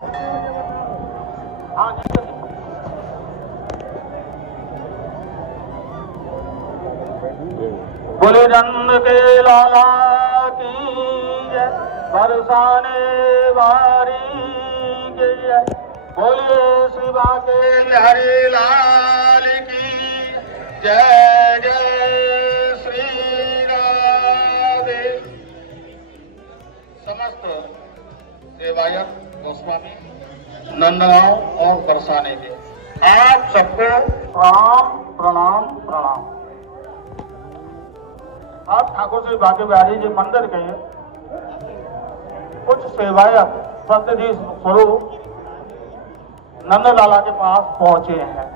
हाँ जी। बोले नंद के लाला की जय, बरसाने वारी की जय। बोलिए शिवा के हरे लाल की जय। जय श्री राधे। समस्त सेवायत गोस्वामी नंदगांव और बरसाने के आप सबको प्रणाम प्रणाम प्रणाम। आप ठाकुर श्री बांके बिहारी जी मंदिर के कुछ सेवायत प्रतिनिधि स्वरूप नंदलाला के पास पहुंचे हैं।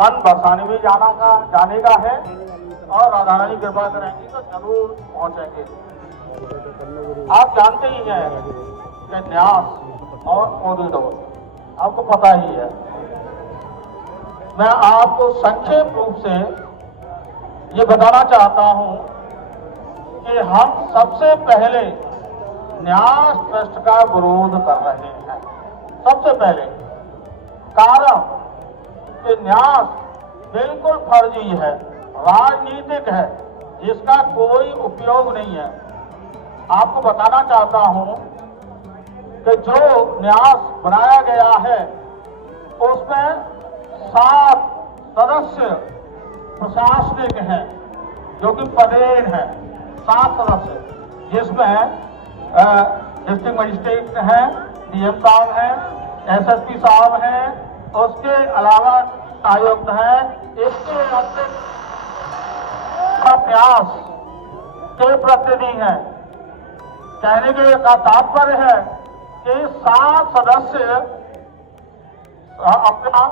मन बरसाने भी जाने का है और राधा रानी कृपा करेंगी तो जरूर पहुंचेंगे। आप जानते ही हैं कि न्यास और कोरिडोर आपको पता ही है। मैं आपको संक्षेप रूप से ये बताना चाहता हूं कि हम सबसे पहले न्यास ट्रस्ट का विरोध कर रहे हैं। सबसे पहले कारण कि न्यास बिल्कुल फर्जी है, राजनीतिक है, जिसका कोई उपयोग नहीं है। आपको बताना चाहता हूं कि जो न्यास बनाया गया है उसमें 7 सदस्य प्रशासनिक हैं जो कि पदेन है। 7 सदस्य जिसमें डिस्ट्रिक्ट मजिस्ट्रेट हैं, डीएम साहब हैं, एसएसपी साहब हैं, उसके अलावा आयुक्त हैं। इसके अभ्यास के प्रतिनिधि हैं। कहने के का तात्पर्य है कि 7 सदस्य अपना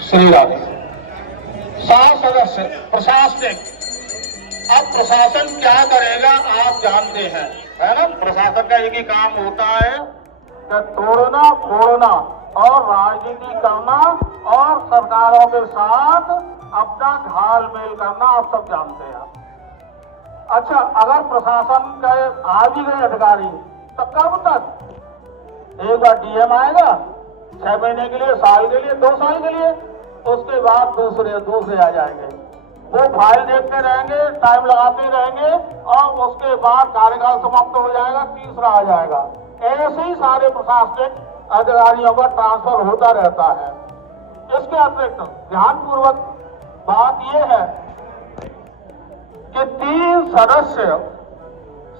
श्री राधे 7 सदस्य प्रशासनिक। अब प्रशासन क्या करेगा आप जानते हैं, है ना। प्रशासन का एक ही काम होता है कि तोड़ना फोड़ना और राजनीति करना और सरकारों के साथ अपना घालमेल करना, आप सब जानते हैं। अच्छा, अगर प्रशासन का आ भी गए अधिकारी तो कब तक? एक बार डीएम आएगा 6 महीने के लिए, साल के लिए, 2 साल के लिए, उसके बाद दूसरे आ जाएंगे। वो फाइल देखते रहेंगे, टाइम लगाते रहेंगे और उसके बाद कार्यकाल समाप्त हो जाएगा, तीसरा आ जाएगा। ऐसे ही सारे प्रशासनिक अधिकारियों का ट्रांसफर होता रहता है। इसके अतिरिक्त ध्यानपूर्वक बात यह है कि 3 सदस्य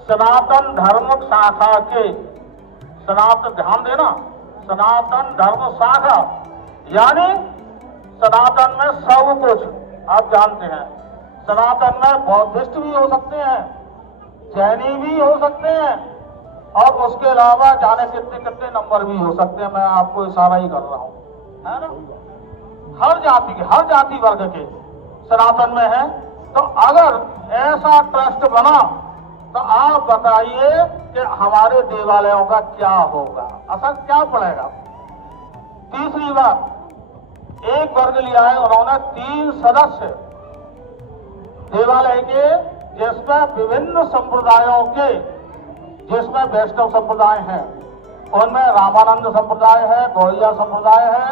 सनातन धर्म शाखा के, ध्यान देना, सनातन धर्म शाखा यानी सनातन में सब कुछ आप जानते हैं। सनातन में बौद्धिस्ट भी हो सकते हैं, जैनी भी हो सकते हैं और उसके अलावा जाने कितने कितने नंबर भी हो सकते हैं। मैं आपको इशारा ही कर रहा हूं, है ना। हर जाति वर्ग के सनातन में है। तो अगर ऐसा ट्रस्ट बना तो आप बताइए कि हमारे देवालयों का क्या होगा, असर क्या पड़ेगा। तीसरी बात, एक वर्ग लिया है उन्होंने 3 सदस्य देवालय के, जिसमें विभिन्न संप्रदायों के, जिसमें वैष्णव संप्रदाय है, उनमें रामानंद संप्रदाय है, गौड़िया संप्रदाय है,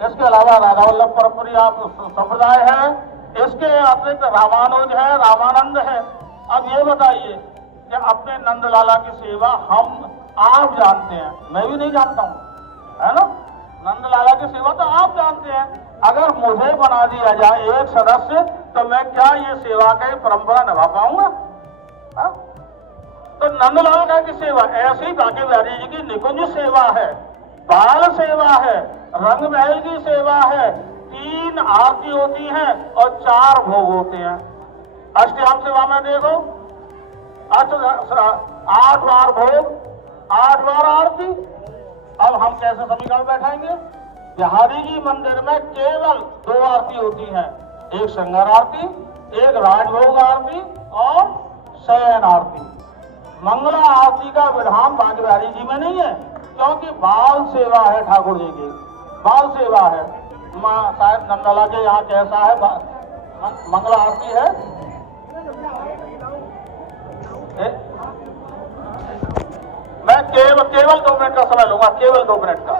इसके अलावा राधा वल्लभ परंपरा संप्रदाय है, इसके अतिरिक्त रामानुज है, रामानंद है। अब ये बताइए कि अपने नंदलाला की सेवा आप जानते हैं, मैं भी नहीं जानता हूं, है ना। नंदलाला की सेवा तो आप जानते हैं। अगर मुझे बना दिया जाए एक सदस्य तो मैं क्या ये सेवा की परंपरा निभा पाऊंगा? तो नंदलाला की सेवा ऐसी बांके बिहारी जी की निकुंज सेवा है, बाल सेवा है, रंग महल की सेवा है, 3 आरती होती हैं और 4 भोग होते हैं। अष्टयाम सेवा में देखो 8 बार भोग, 8 बार आरती। अब हम कैसे समीकरण बैठाएंगे? बिहारी जी मंदिर में केवल 2 आरती होती हैं, एक श्रृंगार आरती, एक राजभोग आरती और शयन आरती। मंगला आरती का विधान बांके बिहारी जी में नहीं है, क्योंकि बाल सेवा है, ठाकुर जी की बाल सेवा है। शायद नंदलाला के यहाँ कैसा है, मंगला आरती है, केवल 2 मिनट का समय लूंगा, केवल 2 मिनट का।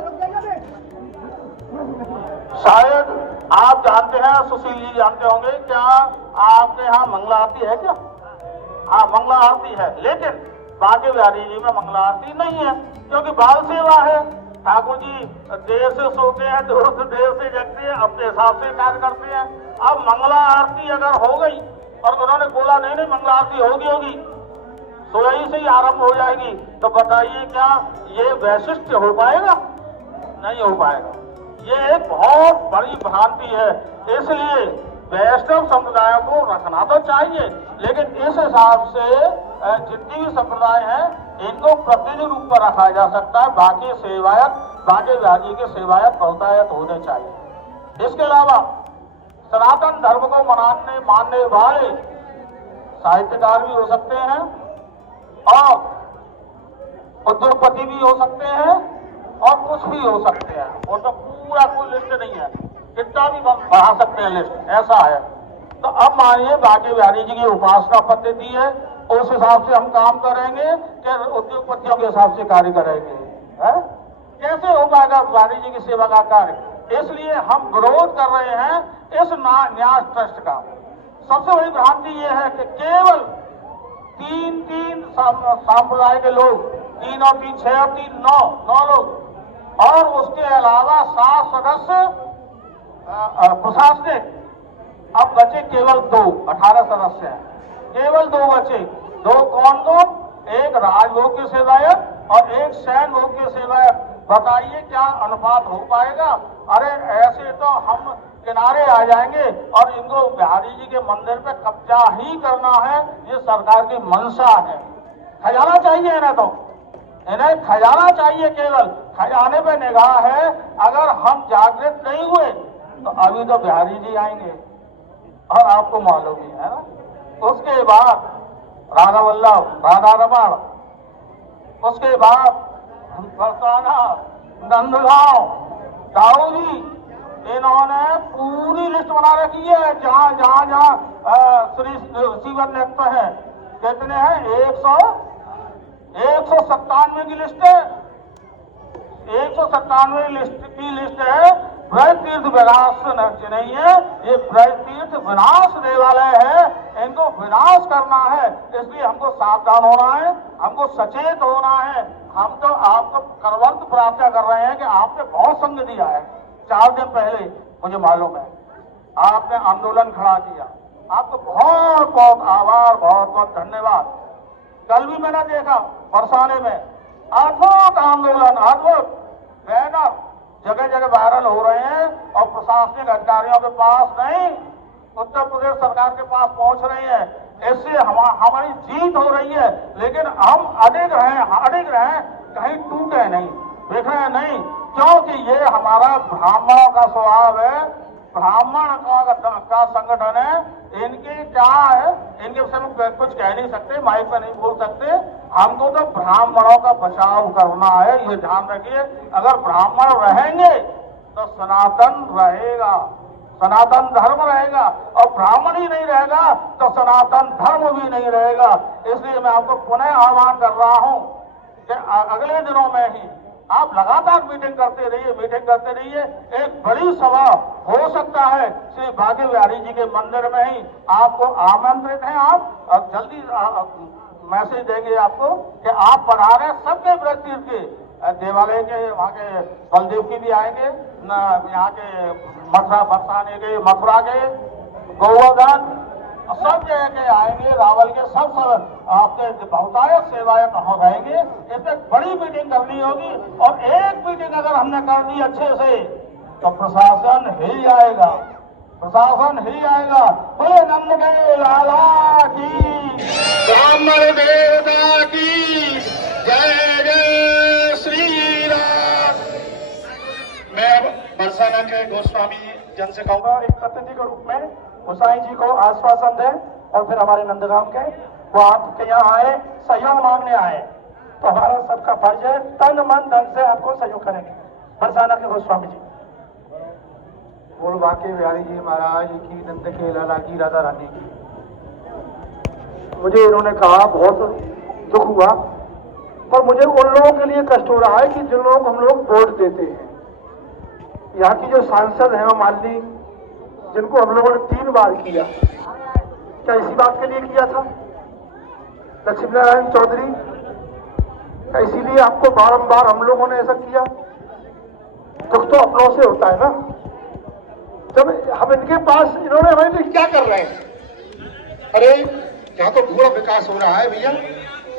शायद आप जानते हैं, सुशील जी जानते होंगे, क्या आपके यहाँ मंगला आरती है क्या? हाँ, मंगला आरती है, लेकिन बांके बिहारी जी में मंगला आरती नहीं है, क्योंकि बाल सेवा है। ठाकुर जी देर से सोते हैं, देर से जगते हैं, अपने हिसाब से कार्य करते हैं। अब मंगला आरती अगर हो गई और उन्होंने बोला नहीं नहीं मंगला आरती होगी, सोई से ही आरंभ हो जाएगी, तो बताइए क्या ये वैशिष्ट हो पाएगा? नहीं हो पाएगा। ये एक बहुत बड़ी भ्रांति है। इसलिए वैष्णव संप्रदाय को रखना तो चाहिए, लेकिन इस हिसाब से जितनी भी संप्रदाय हैं इनको प्रतिनिधि रूप में रखा जा सकता है। बाकी सेवायत, बाकी बिहारी के सेवायत बहुतायत होने चाहिए। इसके अलावा सनातन धर्म को मानने वाले साहित्यकार भी हो सकते हैं और उद्योगपति भी हो सकते हैं और कुछ भी हो सकते हैं। वो तो पूरा कोई लिस्ट नहीं है, कितना भी बढ़ा सकते हैं लिस्ट, ऐसा है। तो अब मानिए बांके बिहारी जी की उपासना पद्धति है, उस हिसाब से हम काम करेंगे कि उद्योगपतियों के हिसाब से कार्य करेंगे? कैसे हो पाएगा बिहारी जी की सेवा का कार्य? इसलिए हम विरोध कर रहे हैं इस न्यास ट्रस्ट का। सबसे बड़ी भ्रांति यह है कि केवल 3 संप्रदाय के लोग, 3 और 3 6 और 3 9 लोग, और उसके अलावा 7 सदस्य प्रशासनिक। अब बचे केवल 2, 18 सदस्य हैं, केवल 2 बचे। 2 कौन? एक राजभोग के सेवायत और एक सैन भोग के सेवायत। बताइए क्या अनुपात हो पाएगा? अरे ऐसे तो हम किनारे आ जाएंगे और इनको बिहारी जी के मंदिर पे कब्जा ही करना है, ये सरकार की मंशा है। खजाना चाहिए इन्हें, तो इन्हें खजाना चाहिए, केवल खजाने पे निगाह है। अगर हम जागृत नहीं हुए तो अभी तो बिहारी जी आएंगे और आपको मालूम ही है ना। उसके बाद राधा वल्लभ, राधा रमण, उसके बाद बरसाना, नंदगांव, दाऊदी, इन्होंने पूरी लिस्ट बना रखी है। जहां श्री रिसीवर नेत्र है, कितने हैं? 197 की लिस्ट है। 197 लिस्ट की लिस्ट है। ब्रज तीर्थ विनाश नहीं है, ये ब्रज तीर्थ विनाश देवालय है, इनको विनाश करना है। इसलिए हमको सावधान होना है, हमको सचेत होना है। हम तो आपको करवंत प्रार्थना कर रहे हैं कि आपने बहुत संग दिया है। 4 दिन पहले मुझे मालूम है आपने आंदोलन खड़ा किया, आपको बहुत बहुत आभार, बहुत बहुत धन्यवाद। कल भी मैंने देखा बरसाने में अद्भुत आंदोलन, अद्भुत बैनर जगह जगह वायरल हो रहे हैं और प्रशासनिक अधिकारियों के पास नहीं, उत्तर प्रदेश सरकार के पास पहुंच रही है। इससे हमारी जीत हो रही है, लेकिन हम अडिग रहे, कहीं टूटे नहीं, बिखरे नहीं, क्योंकि ये हमारा ब्राह्मणों का स्वभाव है, ब्राह्मण का संगठन है। इनके क्या है, इनके विषय में कुछ कह नहीं सकते, माइक पर नहीं बोल सकते। हमको तो ब्राह्मणों का बचाव करना है, ये ध्यान रखिए। अगर ब्राह्मण रहेंगे तो सनातन रहेगा, सनातन धर्म रहेगा, और ब्राह्मण ही नहीं रहेगा तो सनातन धर्म भी नहीं रहेगा। इसलिए मैं आपको पुनः आह्वान कर रहा हूं कि अगले दिनों में ही आप लगातार मीटिंग करते रहिए। एक बड़ी सभा हो सकता है श्री बांके बिहारी जी के मंदिर में ही, आपको आमंत्रित हैं। आप और जल्दी मैसेज देंगे आपको कि आप पढ़ा रहे सबके ब्रज तीर्थ के देवालय के, वहाँ के बलदेव की भी आएंगे, यहाँ के मथुरा बरसाने के, मथुरा के, गोवर्धन, सब जगह के आएंगे, रावल के सब आपके बहुतायत सेवाएं वहां रहेंगे। इसमें बड़ी मीटिंग करनी होगी, और एक मीटिंग अगर हमने कर दी अच्छे से तो प्रशासन हिल जाएगा, प्रशासन हिल जाएगा। बोले नंद के लाला की, ब्राह्मण देवता की जय, जय श्री राम। मैं बरसाना के गोस्वामी जन से कहूंगा, एक प्रतिनिधि के रूप में गोसाई जी को आश्वासन दें, और फिर हमारे नंदगांव के वो आपके यहाँ आए, सहयोग मांगने आए, तो हमारा सबका फर्ज है तन मन धन से आपको सहयोग करेंगे। बरसाना के गोस्वामी जी। बोल बांके बिहारी जी महाराज की, नंद के लाला की, राधा रानी की। मुझे इन्होंने कहा, बहुत दुख हुआ, पर मुझे उन लोगों के लिए कष्ट हो रहा है कि जिन लोगों को हम लोग वोट देते हैं। यहाँ की जो सांसद हैं मालिनी, जिनको हम लोगों ने 3 बार किया, क्या इसी बात के लिए किया था? लक्ष्मी नारायण चौधरी, क्या इसीलिए आपको बारंबार हम लोगों ने ऐसा किया? दुख तो अपनों से होता है ना। जब हम इनके पास, इन्होंने हमारे लिए क्या कर रहे हैं? अरे यहाँ तो पूरा विकास हो रहा है भैया,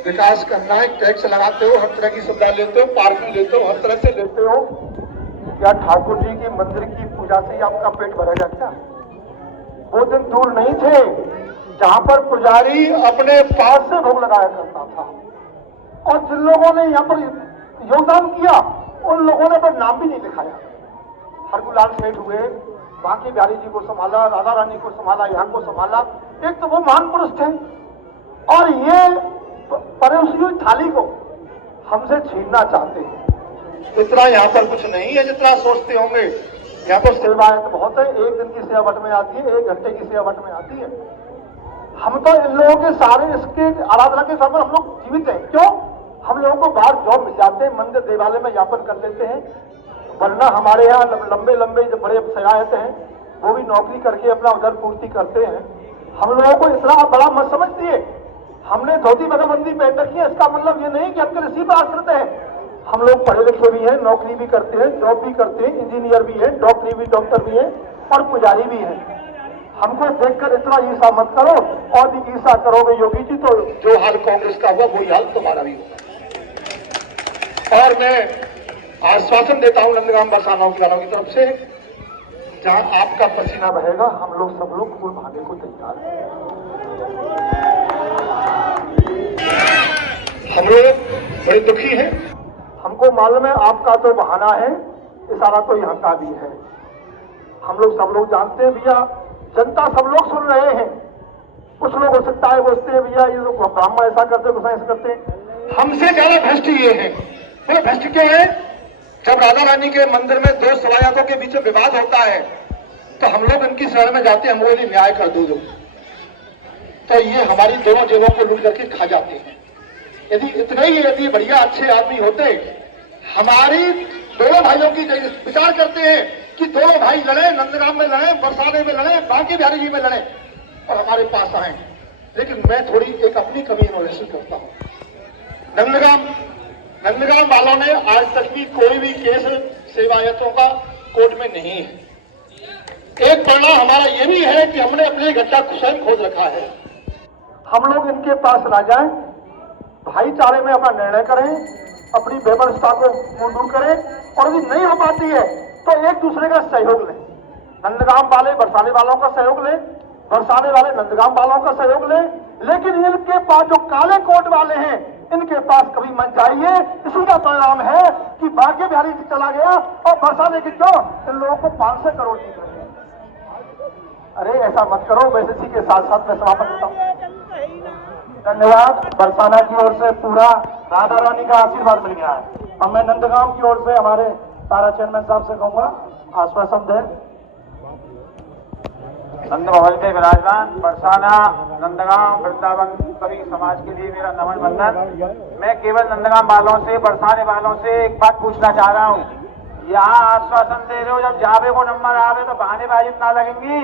विकास करना है, टैक्स लगाते हो, हर तरह की सुविधा लेते हो, पार्किंग लेते हो, हर तरह से लेते हो। क्या ठाकुर जी की मंदिर की पूजा से ही आपका पेट भरेगा क्या? वो दिन दूर नहीं थे जहां पर पुजारी अपने पास से भोग लगाया करता था, और जिन लोगों ने यहाँ पर योगदान किया उन लोगों ने पर नाम भी नहीं लिखाया। हरगुलाल सेठ हुए, बांके बिहारी जी को संभाला, राधा रानी को संभाला, यहाँ को संभाला। एक तो वो महान पुरुष थे, और ये परोसी हुई थाली को हमसे छीनना चाहते हैं। इतना यहाँ पर कुछ नहीं है जितना सोचते होंगे। यहाँ पर सेवाएं तो बहुत है, 1 दिन की सेवा बट में आती है, 1 घंटे की सेवा बट में आती है। हम तो इन लोगों के सारे इसके आराधना के सामने हम लोग जीवित हैं। क्यों? हम लोगों को बाहर जॉब मिल जाते हैं, मंदिर देवालय में यापन कर लेते हैं, वरना हमारे यहाँ लंबे लंबे जो बड़े सेवायत हैं वो भी नौकरी करके अपना उधर पूर्ति करते हैं। हम लोगों को इतना बड़ा मत समझिए। हमने धोती बगलबंदी पहन रखी है, इसका मतलब ये नहीं कि हम किसी पर आश्रित हैं। हम लोग पढ़े लिखे भी हैं, नौकरी भी करते हैं, जॉब भी करते हैं, इंजीनियर भी हैं, डॉक्टर भी हैं, और पुजारी भी हैं। हमको देखकर इतना ईर्षा मत करो, और भी ईर्षा करोगे योगी जी तो जो हाल कांग्रेस का हुआ वही हाल तुम्हारा भी होगा। और मैं आश्वासन देता हूं नंदगांव बरसाना की तरफ से, जहां आपका पसीना बहेगा हम लोग सब लोग फूल भागने को तैयार हैं। हम लोग बड़े दुखी हैं। हमको मालूम है आपका तो बहाना है, इशारा तो यहाँ का भी है। हम लोग सब लोग जानते हैं भैया, जनता सब लोग सुन रहे हैं। कुछ लोग हो सकता है बोलते हैं भैया ये लोग ब्राह्मण ऐसा करते, कुछ ऐसा करते हैं। हमसे ज्यादा भ्रष्ट ये है। बोले भ्रष्ट क्यों है? जब राधा रानी के मंदिर में 2 सेवायतों के बीच विवाद होता है तो हम लोग इनकी शरण में जाते हैं, हम बोले न्याय कर दो जो, तो ये हमारी दोनों जेबों को लूट करके खा जाते हैं। यदि इतने ही यदि बढ़िया अच्छे आदमी होते, हमारी दोनों भाइयों की विचार करते हैं कि दोनों भाई लड़े, नंदगांव में लड़े, बरसाने में लड़े, बांके बिहारी जी में लड़े और हमारे पास आए। लेकिन मैं थोड़ी एक अपनी कमी एनालिसिस करता हूं। नंदगांव वालों ने आज तक भी कोई भी केस सेवायतों का कोर्ट में नहीं है। एक परिणाम हमारा ये भी है कि हमने अपने गड्ढा स्वयं खोद रखा है। हम लोग इनके पास ना जाएं, भाईचारे में अपना निर्णय करें, अपनी व्यवस्था को दूर करें, और यदि नहीं हो पाती है तो एक दूसरे का सहयोग लें। नंदगांव वाले बरसाने वालों का सहयोग लें, बरसाने वाले नंदगांव वालों का सहयोग लें। लेकिन इनके पास जो काले कोट वाले हैं, इनके पास कभी मत जाइए। इसी का परिणाम है कि बांके बिहारी जी चला गया और बरसाने की क्यों इन लोगों को 500 करोड़ दी गई। अरे ऐसा मत करो। वैसे इसी के साथ साथ मैं समापन करता हूँ। धन्यवाद। बरसाना की ओर से पूरा राधा रानी का आशीर्वाद मिल गया है। अब मैं नंदगांव की ओर से हमारे तारा चेयरमैन साहब से कहूंगा आश्वासन दें। नंद महल में विराजमान बरसाना, नंदगांव, वृंदावन सभी समाज के लिए मेरा नमन वंदन। मैं केवल नंदगांव वालों से, बरसाने वालों से एक बात पूछना चाह रहा हूँ। यहाँ आश्वासन दे रहे हो जब जावे को नंबर आवे तो बहानेबाजी ना लगेंगी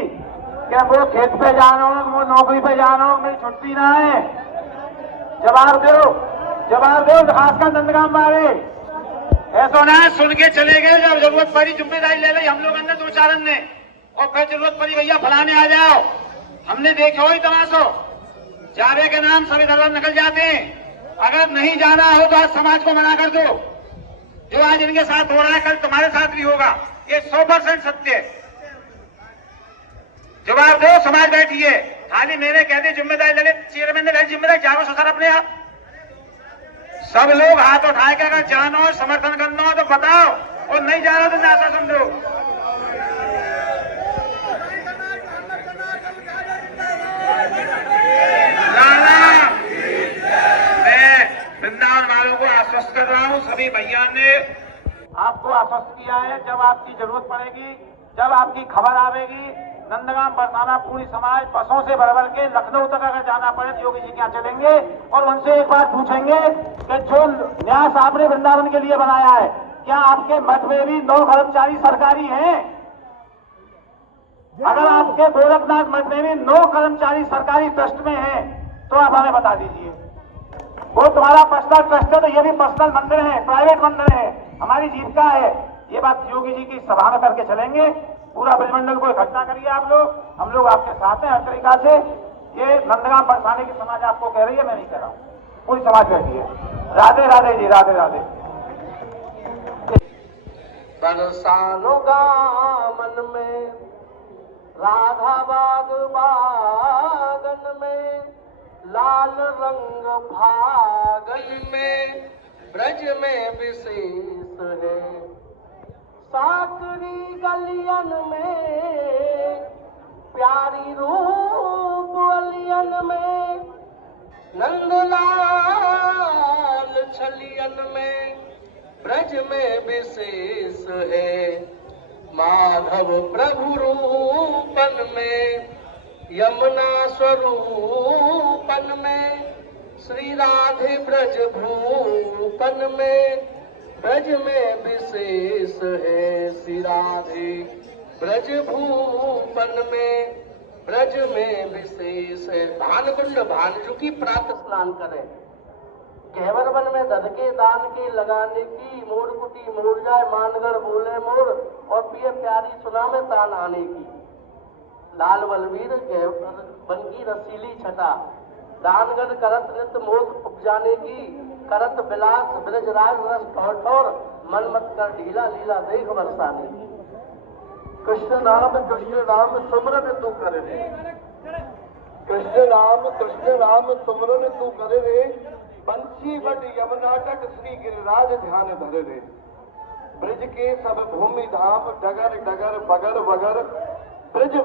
क्या? वो खेत पे जाना हो, वो नौकरी पे जाना हो, मेरी छुट्टी ना है। जवाब दो खासकर नंदगांव वाले। ऐसा ना सुन के चले गए, जब जरूरत पड़ी जिम्मेदारी ले ली हम लोग ने 2-4 ने, और फिर जरूरत पड़ी भैया फलाने आ जाओ। हमने देखा हो ही तमाशो, जावे के नाम सभी धर्म निकल जाते हैं। अगर नहीं जाना हो तो आज समाज को मना कर दो। जो आज इनके साथ हो रहा है कल तुम्हारे साथ भी होगा, ये 100% सत्य है। जवाब दो, समाज बैठी है। खाली मैंने कह दी जिम्मेदारी ले, चेयरमैन ने जिम्मेदारी जानो सर अपने आप। सब लोग हाथ उठाए के अगर जानो समर्थन करना हो तो बताओ, और नहीं जाना तो आश्वासन दो। मैं वृंदावन वालों को आश्वस्त कर रहा हूँ, सभी भैया ने आपको आश्वस्त किया है। जब आपकी जरूरत पड़ेगी, जब आपकी खबर आवेगी, नंदगांव बरसाना पूरी समाज बसों से भर के लखनऊ तक अगर जाना पड़े तो योगी जी के यहाँ चलेंगे और उनसे एक बात पूछेंगे कि जो न्यास आपने वृंदावन के लिए बनाया है, क्या आपके मठ में भी 9 कर्मचारी सरकारी हैं? अगर आपके गोरखनाथ मठ में भी 9 कर्मचारी सरकारी ट्रस्ट में हैं, तो आप हमें बता दीजिए। वो तुम्हारा पर्सनल ट्रस्ट है तो ये भी पर्सनल मंदिर है, प्राइवेट मंदिर है, हमारी जीविका है। ये बात योगी जी की सभा में करके चलेंगे। पूरा ब्रजमंडल को इकट्ठा करिए आप लोग, हम लोग आपके साथ हैं हर तरीका से। ये नंदगांव बरसाने की समाज आपको कह रही है, मैं नहीं कह रहा हूँ, पूरी समाज कहती है। राधे राधे जी, राधे राधे। बरसानो गामन में राधा बाग बागन में लाल रंग भागन में ब्रज में विशेष है। साकरी गलियन में प्यारी रूप अलियन में नंदलाल छलियन में ब्रज में विशेष है। माधव प्रभु रूपन में यमुना स्वरूपन में श्री राधे ब्रज भूपन में ब्रज में विशेष है। श्री राधे ब्रज भूपन में ब्रज में विशेष है। भानकुंड भानुकी प्रातः स्नान करें, कहवर वन में दध के दान के लगाने की, मोर कुटी मोर जाए मानगर बोले मोर, और पिए प्यारी सुना में तान आने की। लाल बलवीर वन की रसीली छटा, दानगढ़ करत नित मोद उपजाने की, करत बिलास ब्रजराज रस ठौर ठौर, मन मत कर ढीला लीला देख बरसाने की। कृष्ण नाम सुमरन तू करे रे, कृष्ण नाम सुमरन तू करे रे, बंसी बट यमुना तट श्री गिरिराज ध्यान धरे रे। ब्रज के सब भूमि धाम डगर डगर बगर बगर ब्रज